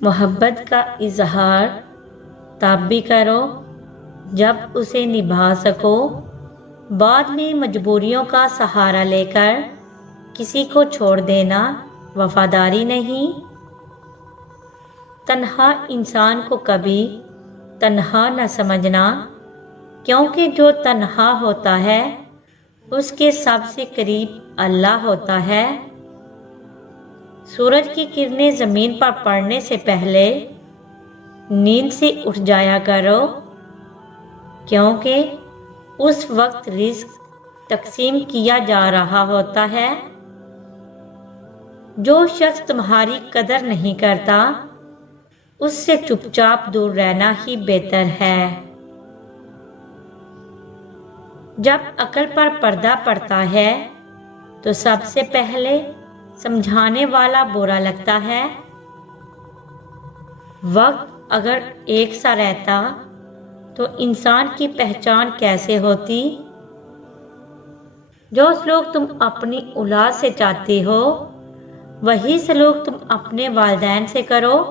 محبت کا اظہار تب بھی کرو جب اسے نبھا سکو، بعد میں مجبوریوں کا سہارا لے کر کسی کو چھوڑ دینا وفاداری نہیں۔ تنہا انسان کو کبھی تنہا نہ سمجھنا، کیونکہ جو تنہا ہوتا ہے اس کے سب سے قریب اللہ ہوتا ہے۔ سورج کی کرنیں زمین پر پڑنے سے پہلے نیند سے اٹھ جایا کرو، کیونکہ اس وقت رزق تقسیم کیا جا رہا ہوتا ہے۔ جو شخص تمہاری قدر نہیں کرتا اس سے چپ چاپ دور رہنا ہی بہتر ہے۔ جب عقل پر پردہ پڑتا ہے تو سب سے پہلے سمجھانے والا برا لگتا ہے۔ وقت اگر ایک سا رہتا تو انسان کی پہچان کیسے ہوتی؟ جو سلوک تم اپنی اولاد سے چاہتے ہو وہی سلوک تم اپنے والدین سے کرو۔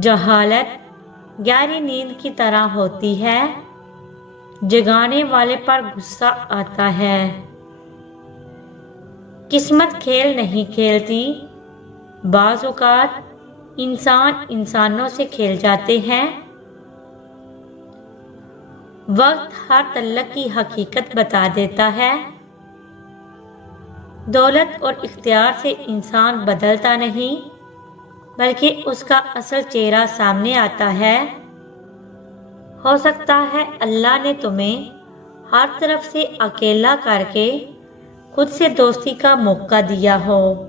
جہالت گہری نیند کی طرح ہوتی ہے، جگانے والے پر غصہ آتا ہے۔ قسمت کھیل نہیں کھیلتی، بعض اوقات انسان انسانوں سے کھیل جاتے ہیں۔ وقت ہر تعلق کی حقیقت بتا دیتا ہے۔ دولت اور اختیار سے انسان بدلتا نہیں، بلکہ اس کا اصل چہرہ سامنے آتا ہے۔ ہو سکتا ہے اللہ نے تمہیں ہر طرف سے اکیلا کر کے خود سے دوستی کا موقع دیا ہو۔